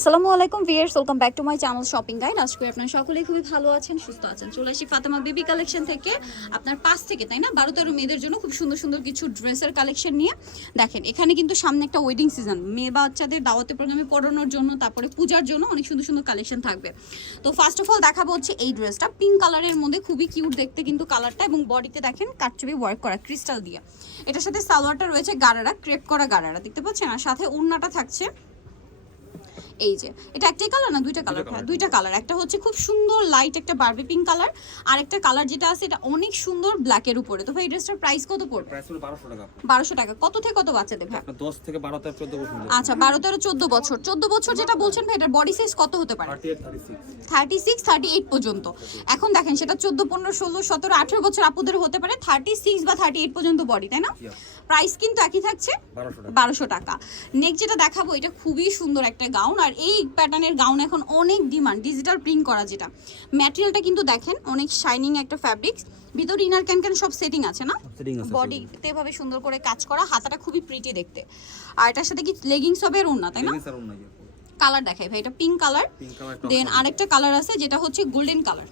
আসসালামু আলাইকুম viewers welcome back to my channel shopping guide আজকে আপনারা সকলেই খুবই ভালো আছেন, সুস্থ আছেন। চলে আসি ফাতেমা বেবি কালেকশন থেকে, আপনার পাঁচ থেকে, তাই না? বারো তেরো মেয়েদের জন্য খুব সুন্দর সুন্দর কিছু ড্রেসের কালেকশন নিয়ে। দেখেন, এখানে কিন্তু সামনে একটা ওয়েডিং সিজন মেয়ে বাচ্চাদের দাওয়াতে প্রোগ্রামে পড়ানোর জন্য, তারপরে পূজার জন্য অনেক সুন্দর সুন্দর কালেকশন থাকবে। তো ফার্স্ট অফ অল দেখাবো হচ্ছে এই ড্রেসটা পিঙ্ক কালারের মধ্যে খুবই কিউট দেখতে কিন্তু কালারটা এবং বডিতে দেখেন কাটচুপি ওয়ার্ক করা ক্রিস্টাল দিয়ে। এটার সাথে সালোয়ারটা রয়েছে গারারা ক্রেপ করা গারারা, দেখতে পাচ্ছেন? আর সাথে উন্নাটা থাকছে এই যে এটা একটাই কালার না দুইটা কালার হ্যাঁ দুইটা কালার একটা হচ্ছে খুব সুন্দর লাইট একটা বারবি পিঙ্ক কালার আর একটা কালার যেটা আছে এটা অনেক সুন্দর ব্ল্যাকের উপরে। তো ভাই এই ড্রেসটার প্রাইস কত পড়বে? প্রাইস হলো বারোশো টাকা। কত থেকে কত ভাই? আপনার দশ থেকে বারো থেকে চোদ্দ বছর আচ্ছা বারো তেরো চোদ্দ বছর। চোদ্দ বছর যেটা বলছেন ভাই এটার বডি সাইজ কত হতে পারে? থার্টি সিক্স থার্টি এইট পর্যন্ত। এখন দেখেন সেটা চোদ্দ পনেরো ষোলো সতেরো আঠেরো বছর আপুদের হতে পারে। থার্টি সিক্স বা থার্টি এইট পর্যন্ত বডি তাই না? প্রাইস কিন্তু একই থাকছে। বারোশো টাকা। বারোশো টাকা। নেক্সট যেটা দেখাবো এটা খুবই সুন্দর একটা গাউন আর এই প্যাটার্নের গাউন এখন অনেক ডিমান্ড ডিজিটাল প্রিন্ট করা যেটা। ম্যাটেরিয়ালটা কিন্তু দেখেন অনেক শাইনিং একটা ফ্যাব্রিক্স ভিতর ইনার ক্যান ক্যান সব সেটিং আছে না? বডিতে এভাবে সুন্দর করে কাজ করা হাতাটা খুবই প্রিটি দেখতে। আর এটার সাথে কি লেগিংস হবে? এর না তাই না? আর কালার দেখাই ভাই এটা পিঙ্ক কালার দেন আরেকটা কালার আছে যেটা হচ্ছে গোল্ডেন কালার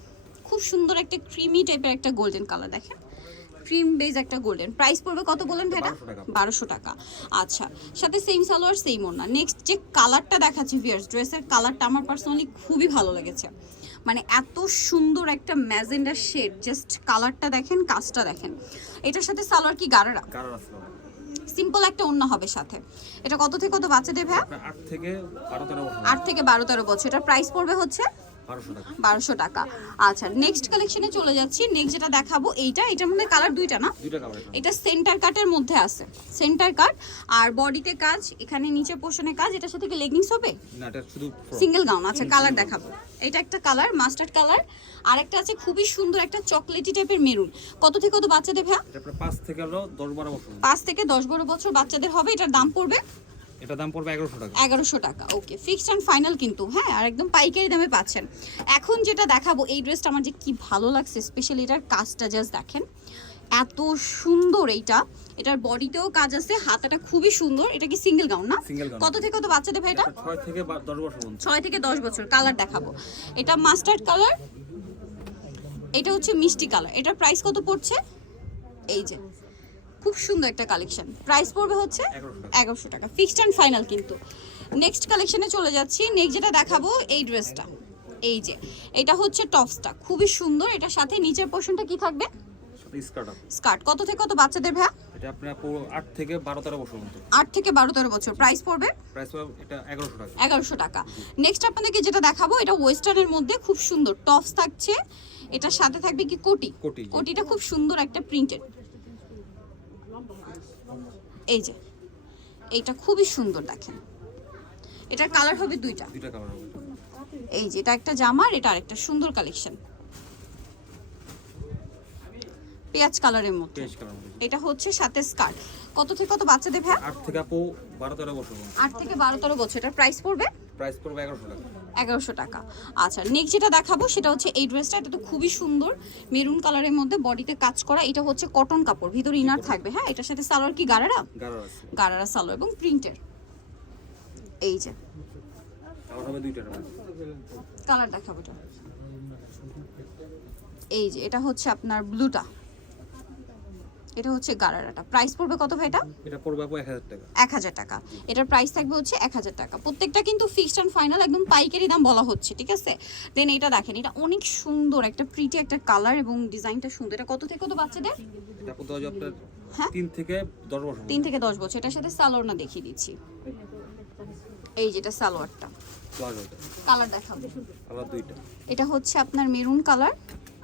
খুব সুন্দর একটা ক্রিমি টাইপের একটা গোল্ডেন কালার দেখেন। ক্রিম বেজ একটা গোল্ডেন প্রাইস পড়বে কত ভাইটা 1200 টাকা। বারোশো টাকা। আচ্ছা সাথে সেম সালোয়ার সেম ওড়না নেক্সট যে কালারটা দেখাচ্ছি ভিয়ার্স ড্রেসের কালারটা আমার পার্সোনালি খুবই ভালো লেগেছে। মানে এত সুন্দর একটা ম্যাজেন্ডার শেড জাস্ট কালারটা দেখেন কাজটা দেখেন। এটার সাথে সালোয়ার কি আছে সিম্পল একটা ওড়না হবে সাথে। এটা কত থেকে কত বাচ্চাদের ভাইয়া? আপনার আট থেকে বারো তেরো আট থেকে বারো তেরো বছর। এটার প্রাইস পড়বে হচ্ছে বারোশো টাকা। আচ্ছা নেক্সট কালেকশনে চলে যাচ্ছি। নেক্সট যেটা দেখাবো এইটা এটার মধ্যে কালার দুইটা না? দুইটা কালার এটা সেন্টার কাটের মধ্যে আছে। সেন্টার কাট আর বডিতে কাজ এখানে নিচে পোষণে কাজ এটার সাথে কি লেগিংস হবে? না এটা শুধু সিঙ্গেল গাউন আচ্ছা কালার দেখাবো। এটা একটা কালার মাস্টার্ড কালার আর একটা আছে খুবই সুন্দর একটা চকলেটি টাইপের মেরুন কত থেকে কত বাচ্চাদের আপনার পাঁচ থেকে দশ বারো বছর। পাঁচ থেকে দশ বারো বছর বাচ্চাদের হবে এটার দাম পড়বে? এটা দাম পড়বে এগারোশো টাকা। এগারোশো টাকা ওকে ফিক্সড অ্যান্ড ফাইনাল কিন্তু হ্যাঁ আর একদম পাইকারি দামে পাচ্ছেন। এখন যেটা দেখাবো এই ড্রেসটা আমার যে কি ভালো লাগছে স্পেশালি এটার কাজটা জাস্ট দেখেন। এত সুন্দর এইটা। এটার বডিতেও কাজ আছে হাতাটা খুবই সুন্দর। এটা কি সিঙ্গেল গাউন না? কত থেকে কত বাচ্চাদের ভাই এটা? এটা ছয় থেকে বা- দশ বছর পর্যন্ত। ছয় থেকে দশ বছর কালার দেখাবো। এটা মাস্টার্ড কালার এটা হচ্ছে মিষ্টি কালার এটার প্রাইস কত পড়ছে? এই যে খুব সুন্দর একটা কালেকশন প্রাইস পড়বে হচ্ছে এগারোশো। টাকা। ফিক্সড অ্যান্ড ফাইনাল কিন্তু। নেক্সট কালেকশনে চলে যাচ্ছি। নেক্সট যেটা দেখাবো এই ড্রেসটা এই যে এটা হচ্ছে টপসটা খুবই সুন্দর। এটার সাথে নিচের পোর্শনটা কি থাকবে? স্কার্ট কত থেকে কত বাচ্চাদের ভ্যা এটা আপনার পুরো আট থেকে বারো তেরো বছর পর্যন্ত আট থেকে বারো তেরো বছর। প্রাইস পড়বে? প্রাইস পাবে এটা এগারোশো টাকা। এগারোশো টাকা। নেক্সট আপনাদেরকে যেটা দেখাবো এটা ওয়েস্টার্নের মধ্যে খুব সুন্দর। টপস থাকছে। এটার সাথে থাকবে কি? কোটি। কোটি। কোটিটা খুব সুন্দর একটা প্রিন্টেড এই যে এইটা খুবই সুন্দর দেখেন। এটার কালার হবে দুইটা। দুইটা কালার হবে। এই যে এটা একটা জামার এটা আরেকটা সুন্দর কালেকশন পেঁয়াজ কালারের মধ্যে। এটা হচ্ছে সাথে স্কার্ট কত থেকে কত বাচ্চাদের ভ্যা আট থেকে আপু বারো তেরো বছর পর্যন্ত আট থেকে বারো তেরো বছর। এটার প্রাইস পড়বে? প্রাইস পড়বে এগারোশো টাকা। এগারোশো টাকা। আচ্ছা নেক্সট যেটা দেখাবো সেটা হচ্ছে এই ড্রেসটা এটা তো খুবই সুন্দর। মেরুন কালারের মধ্যে বডিতে কাজ করা এটা হচ্ছে কটন কাপড় ভিতরে ইনার থাকবে হ্যাঁ? এটার সাথে সালোয়ার কি গারারা? গারারা সালোয়ার এবং প্রিন্টের এই যে। কালার দেখাবো এটা। এই যে এটা হচ্ছে আপনার ব্লুটা এটা হচ্ছে গারারাটা। প্রাইস পড়বে কত ভাই এটা? এটা পড়বে আপু এক হাজার টাকা। এক হাজার টাকা। এটার প্রাইস থাকবে হচ্ছে এক হাজার টাকা। প্রত্যেকটা কিন্তু ফিক্সড অ্যান্ড ফাইনাল একদম পাইকারি দাম বলা হচ্ছে ঠিক আছে? দেন এটা দেখেন এটা অনেক সুন্দর একটা প্রিটি একটা কালার এবং ডিজাইনটা সুন্দর। এটা কত থেকে কত বাচ্চাদের? এটা যাবে আপনার হ্যাঁ? তিন থেকে দশ বছর। তিন থেকে দশ বছর। এটার সাথে সালোয়ার না দেখিয়ে দিচ্ছি। এই যেটা সালোয়ারটা। কালার দেখাবো কালার দুইটা। এটা হচ্ছে আপনার মেরুন কালার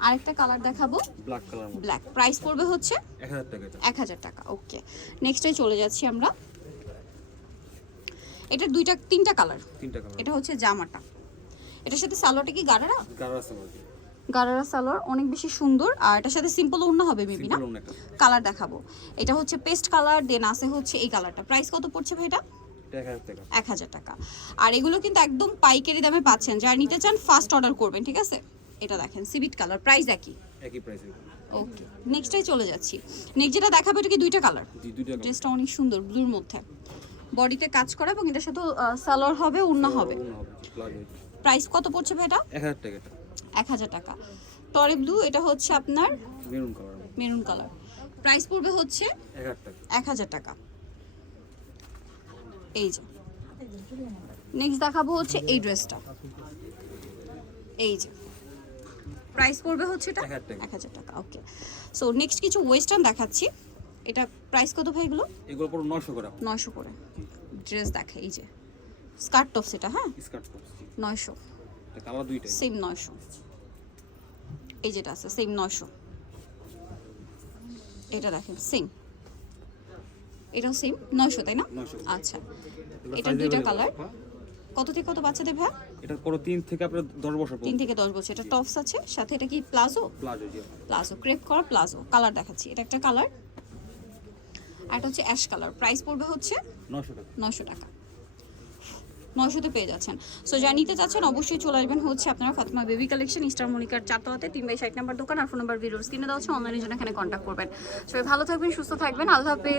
আরেকটা কালার দেখাবো। ব্ল্যাক কালার ব্ল্যাক প্রাইস পড়বে হচ্ছে এক হাজার টাকা এটা। এক হাজার টাকা ওকে নেক্সটে চলে যাচ্ছি আমরা। এটা দুইটা তিনটা কালার তিনটা কালার এটা হচ্ছে জামাটা। এটার সাথে সালোয়ারটা কি কালার আছে বলতে গারারা সালোয়ার অনেক বেশি সুন্দর। আর এটার সাথে সিম্পল অন্য হবে মেবি না? কালার দেখাবো। এটা হচ্ছে পেস্ট কালার দেন আছে হচ্ছে এই কালারটা প্রাইস কত পড়ছে ভাই এটা? এক হাজার টাকা। আর এগুলো কিন্তু একদম পাইকারি দামে পাচ্ছেন। যারা নিতে চান ফার্স্ট অর্ডার করবেন ঠিক আছে? এটা দেখেন সিবিট কালার প্রাইস একই? একই প্রাইসে ওকে নেক্সটে চলে যাচ্ছি। নেক্সট যেটা দেখাবো এটা কি দুইটা কালার দুইটা ড্রেসটা অনেক সুন্দর ব্লুর মধ্যে। বডিতে কাজ করা এবং এটার সাথে সালোয়ার হবে উন্না হবে। প্রাইস কত পড়ছে ভাই এটা? এক হাজার টাকা এটা। এক হাজার টাকা। টরে ব্লু এটা হচ্ছে আপনার maroon colour maroon colour price পড়বে হচ্ছে এক হাজার টাকা। এই যে। নেক্সট দেখাবো হচ্ছে এই ড্রেসটা এই যে। প্রাইস পড়বে হচ্ছে এটা? এক হাজার টাকা। ওকে সো নেক্সট কিছু ওয়েস্টার্ন দেখাচ্ছি। এটা প্রাইস কত ভাই এগুলো? এগুলো পুরো নশো করে নয়শো করে। ড্রেস দেখে এই যে স্কার্ট টপ সেটা হ্যাঁ? স্কার্ট করছি নয়শো। কালার দুইটাই। সেম নয়শো। এই যেটা আছে সেম নয়শো। এটা দেখেন সেম এটাও সেম নয়শো তাই না? 900 আচ্ছা। এটা দুইটা কালার। কত থেকে কত বাচ্চাদের ভাই? এটা পুরো তিন থেকে আপনার দশ বছর তিন থেকে দশ বছর। এটা টপস আছে সাথে এটা কি প্লাজো প্লাজো জি। প্লাজো ক্রেপ করা প্লাজো কালার দেখাচ্ছি এটা একটা কালার আর এটা হচ্ছে অ্যাশ কালার প্রাইস পড়বে হচ্ছে নশো টাকা। নশো টাকা। নশোতে পেয়ে যাচ্ছেন। সো যা নিতে চাচ্ছেন অবশ্যই চলে আসবেন হচ্ছে আপনারা ফাতেমা বেবি কালেকশন স্টার মনিকার চারতলাতে তিন বাই ষাট নাম্বার দোকান আর ফোন নাম্বার ভিডিওর স্ক্রিনে দেওয়া হচ্ছে অনলাইনের জন্য এখানে কন্ট্যাক্ট করবেন। সবাই ভালো থাকবেন সুস্থ থাকবেন। আল্লাহ হাফেজ।